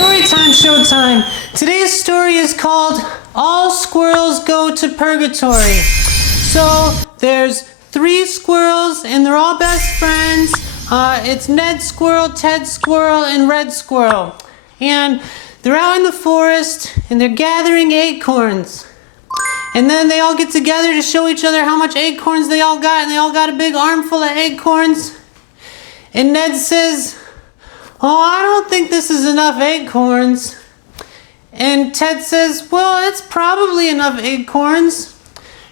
Storytime showtime. Today's story is called All Squirrels Go to Purgatory. So there's 3 squirrels and they're all best friends. It's Ned Squirrel, Ted Squirrel, and Red Squirrel. And they're out in the forest and they're gathering acorns. And then they all get together to show each other how much acorns they all got, and they all got a big armful of acorns. And Ned says, "Oh, I don't think this is enough acorns." And Ted says, "Well, it's probably enough acorns."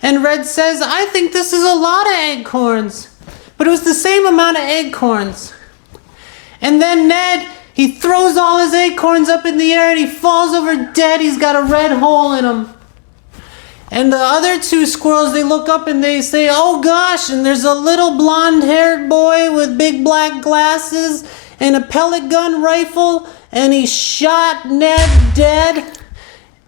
And Red says, "I think this is a lot of acorns." But it was the same amount of acorns. And then Ned, he throws all his acorns up in the air and he falls over dead. He's got a red hole in him. And the other 2 squirrels, they look up and they say, "Oh gosh," and there's a little blonde-haired boy with big black glasses and a pellet gun rifle, and he shot Ned dead.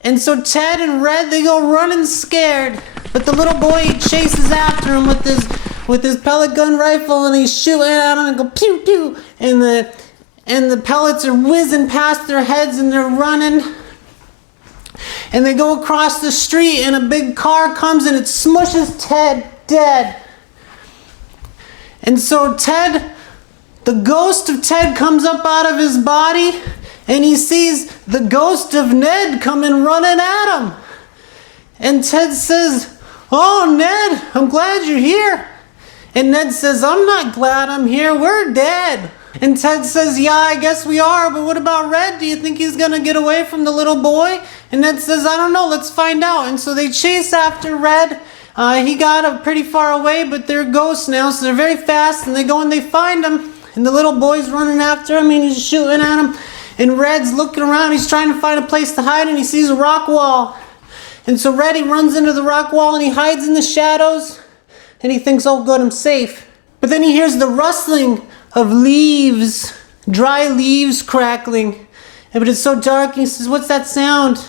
And so Ted and Red, they go running scared, but the little boy, he chases after him with his pellet gun rifle, and he's shooting at him and go pew pew, and the pellets are whizzing past their heads and they're running. And they go across the street and a big car comes and it smushes Ted dead. And so Ted, the ghost of Ted comes up out of his body and he sees the ghost of Ned coming running at him. And Ted says, "Oh, Ned, I'm glad you're here." And Ned says, "I'm not glad I'm here, we're dead." And Ted says, "Yeah, I guess we are, but what about Red? Do you think he's gonna get away from the little boy?" And Ned says, "I don't know, let's find out." And so they chase after Red. He got pretty far away, but they're ghosts now, so they're very fast, and they go and they find him. And the little boy's running after him, and he's shooting at him. And Red's looking around, he's trying to find a place to hide, and he sees a rock wall. And so Red, he runs into the rock wall, and he hides in the shadows, and he thinks, "Oh good, I'm safe." But then he hears the rustling of leaves, dry leaves crackling. But it's so dark, and he says, "What's that sound?"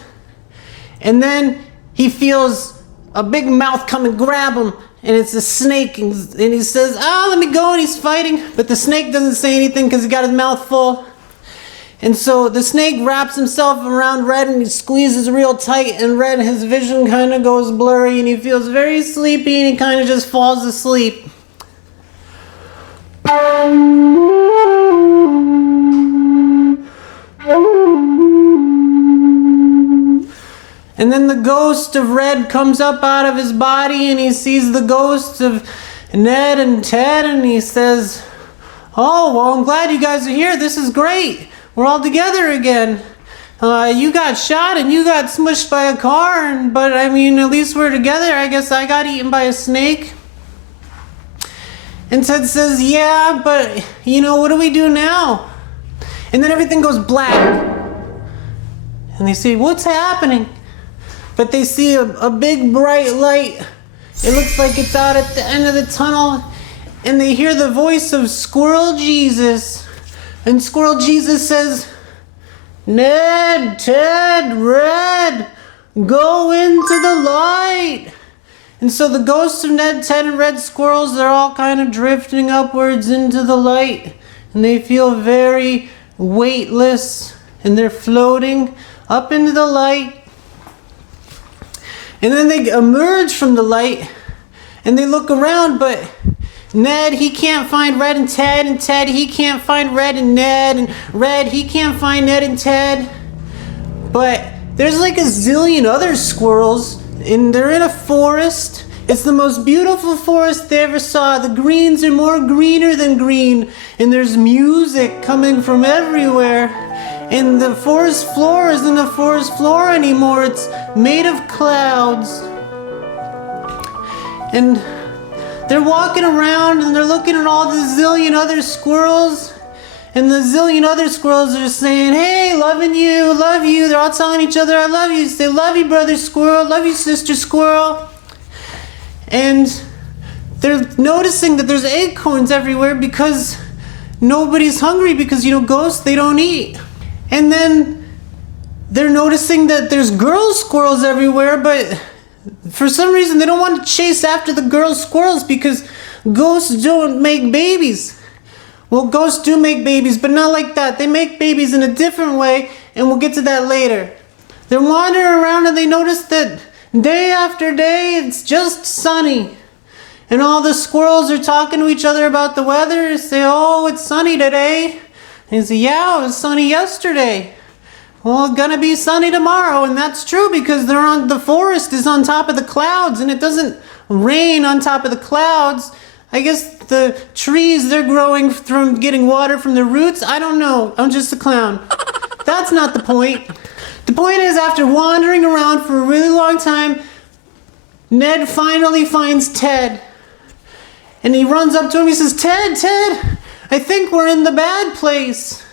And then he feels a big mouth come and grab him, and it's a snake, and he says, "Ah, let me go," and he's fighting. But the snake doesn't say anything because he got his mouth full. And so the snake wraps himself around Red and he squeezes real tight, and Red, his vision kind of goes blurry and he feels very sleepy and he kind of just falls asleep. And then the ghost of Red comes up out of his body and he sees the ghosts of Ned and Ted, and he says, "Oh, well, I'm glad you guys are here. This is great. We're all together again. You got shot and you got smushed by a car, but I mean, at least we're together. I guess I got eaten by a snake." And Ted says, "Yeah, but you know, what do we do now?" And then everything goes black. And they say, "What's happening?" But they see a big bright light. It looks like it's out at the end of the tunnel. And they hear the voice of Squirrel Jesus. And Squirrel Jesus says, "Ned, Ted, Red, go into the light." And so the ghosts of Ned, Ted, and Red Squirrels, they're all kind of drifting upwards into the light. And they feel very weightless. And they're floating up into the light. And then they emerge from the light. And they look around, but Ned, he can't find Red and Ted, he can't find Red and Ned, and Red, he can't find Ned and Ted. But there's like a zillion other squirrels, and they're in a forest. It's the most beautiful forest they ever saw. The greens are more greener than green, and there's music coming from everywhere. And the forest floor isn't a forest floor anymore, it's made of clouds. And they're walking around and they're looking at all the zillion other squirrels. And the zillion other squirrels are saying, "Hey, loving you, love you." They're all telling each other, "I love you." Say, "Love you, brother squirrel, love you, sister squirrel." And they're noticing that there's acorns everywhere because nobody's hungry, because, you know, ghosts, they don't eat. And then they're noticing that there's girl squirrels everywhere, but for some reason they don't want to chase after the girl squirrels because ghosts don't make babies. Well, ghosts do make babies, but not like that. They make babies in a different way, and we'll get to that later. They're wandering around and they notice that day after day, it's just sunny. And all the squirrels are talking to each other about the weather. They say, oh, it's sunny today. And they say, yeah, it was sunny yesterday. Well, it's gonna be sunny tomorrow, and that's true because the forest is on top of the clouds, and it doesn't rain on top of the clouds. I guess the trees, they're growing from getting water from the roots. I don't know. I'm just a clown. That's not the point. The point is, after wandering around for a really long time, Ned finally finds Ted. And he runs up to him. He says, Ted, I think we're in the bad place.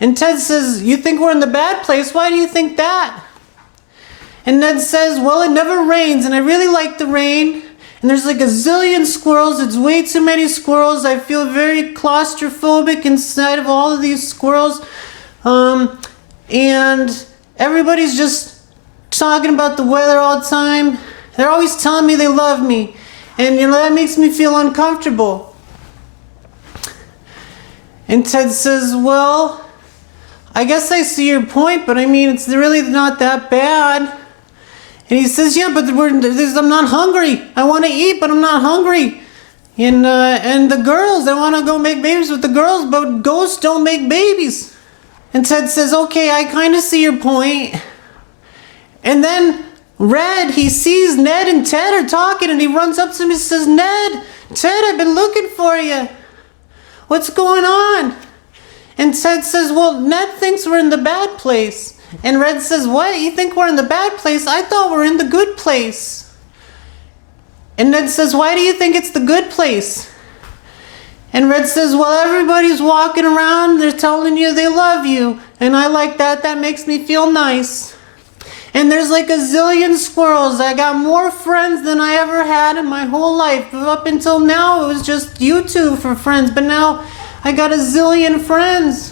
And Ted says, you think we're in the bad place? Why do you think that? And Ned says, well, it never rains, and I really like the rain. And there's like a zillion squirrels. It's way too many squirrels. I feel very claustrophobic inside of all of these squirrels. And everybody's just talking about the weather all the time. They're always telling me they love me. And that makes me feel uncomfortable. And Ted says, well, I guess I see your point, but I mean, it's really not that bad. And he says, yeah, but I'm not hungry. I want to eat, but I'm not hungry. And the girls, I want to go make babies with the girls, but ghosts don't make babies. And Ted says, okay, I kind of see your point. And then Red, he sees Ned and Ted are talking, and he runs up to him and says, Ned, Ted, I've been looking for you. What's going on? And Ted says, well, Ned thinks we're in the bad place. And Red says, what? You think we're in the bad place? I thought we're in the good place. And Ned says, why do you think it's the good place? And Red says, well, everybody's walking around. They're telling you they love you. And I like that. That makes me feel nice. And there's like a zillion squirrels. I got more friends than I ever had in my whole life. Up until now, it was just you two for friends. But now I got a zillion friends.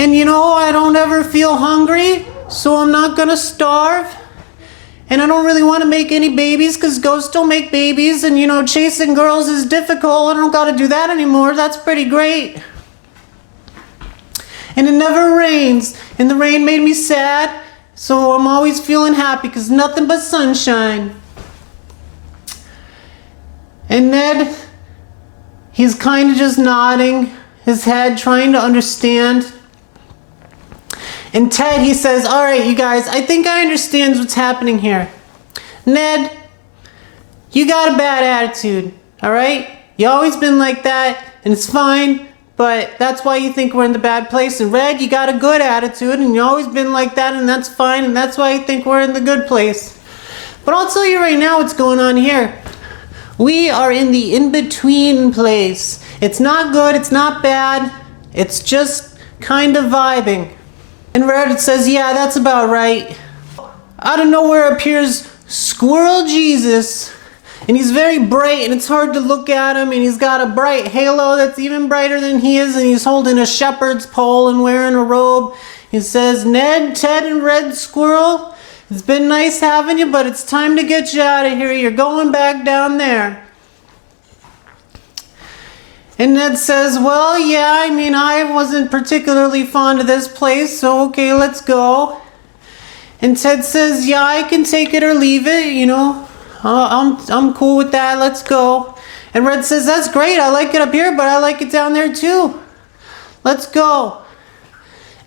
And I don't ever feel hungry, so I'm not gonna starve. And I don't really want to make any babies because ghosts don't make babies. And chasing girls is difficult. I don't gotta do that anymore. That's pretty great. And it never rains. And the rain made me sad, so I'm always feeling happy because nothing but sunshine. And Ned, he's kind of just nodding his head, trying to understand. And Ted, he says, all right, you guys, I think I understand what's happening here. Ned, you got a bad attitude, all right? You always been like that, and it's fine, but that's why you think we're in the bad place. And Red, you got a good attitude, and you always been like that, and that's fine, and that's why you think we're in the good place. But I'll tell you right now what's going on here. We are in the in-between place. It's not good, it's not bad, it's just kind of vibing. And Red says, yeah, that's about right. Out of nowhere appears Squirrel Jesus. And he's very bright, and it's hard to look at him. And he's got a bright halo that's even brighter than he is. And he's holding a shepherd's pole and wearing a robe. He says, Ned, Ted, and Red Squirrel, it's been nice having you, but it's time to get you out of here. You're going back down there. And Ned says, well, yeah, I mean, I wasn't particularly fond of this place, so okay, let's go. And Ted says, yeah, I can take it or leave it, I'm cool with that, let's go. And Red says, that's great, I like it up here, but I like it down there too. Let's go.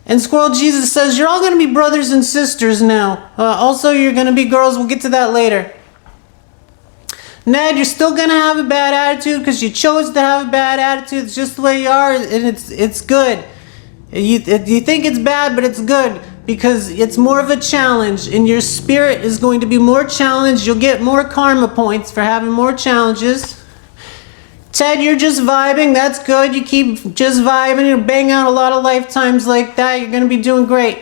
And Squirrel Jesus says, you're all going to be brothers and sisters now. Also, you're going to be girls, we'll get to that later. Ned, you're still gonna have a bad attitude because you chose to have a bad attitude. It's just the way you are, and it's good. You think it's bad, but it's good because it's more of a challenge, and your spirit is going to be more challenged. You'll get more karma points for having more challenges. Ted, you're just vibing. That's good. You keep just vibing. You bang out a lot of lifetimes like that. You're gonna be doing great.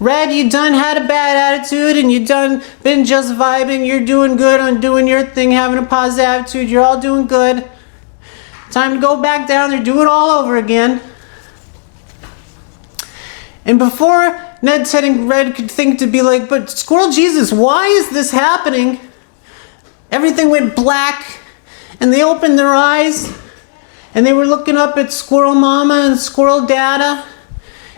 Red, you done had a bad attitude and you done been just vibing. You're doing good on doing your thing, having a positive attitude. You're all doing good. Time to go back down there, do it all over again. And before Ned, Ted, and Red could think to be like, but Squirrel Jesus, why is this happening? Everything went black and they opened their eyes and they were looking up at Squirrel Mama and Squirrel Dada.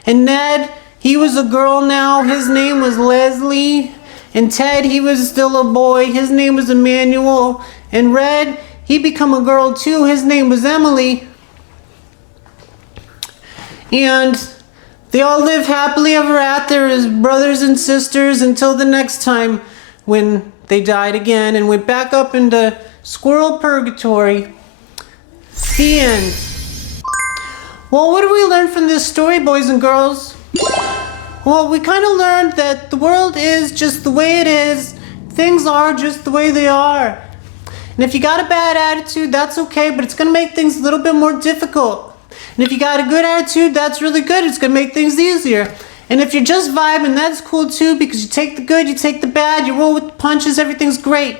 And Ned, he was a girl now. His name was Leslie. And Ted, he was still a boy. His name was Emmanuel. And Red, he become a girl too. His name was Emily. And they all live happily ever after as brothers and sisters until the next time when they died again and went back up into Squirrel Purgatory. The end. Well, what do we learn from this story, boys and girls? Well, we kind of learned that the world is just the way it is. Things are just the way they are. And if you got a bad attitude, that's okay, but it's going to make things a little bit more difficult. And if you got a good attitude, that's really good. It's going to make things easier. And if you're just vibing, that's cool too, because you take the good, you take the bad, you roll with the punches, everything's great.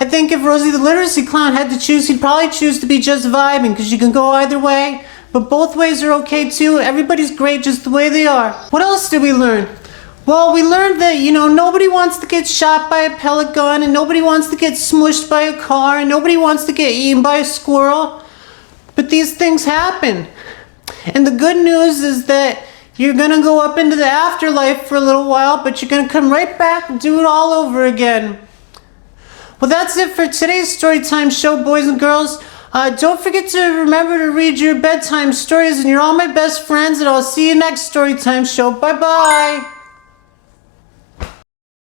I think if Rosie the literacy clown had to choose, he'd probably choose to be just vibing, because you can go either way, but both ways are okay too. Everybody's great just the way they are. What else did we learn? Well, we learned that, nobody wants to get shot by a pellet gun, and nobody wants to get smushed by a car, and nobody wants to get eaten by a squirrel. But these things happen. And the good news is that you're going to go up into the afterlife for a little while, but you're going to come right back and do it all over again. Well, that's it for today's Storytime show, boys and girls. Don't forget to remember to read your bedtime stories, and you're all my best friends, and I'll see you next Storytime show. Bye-bye.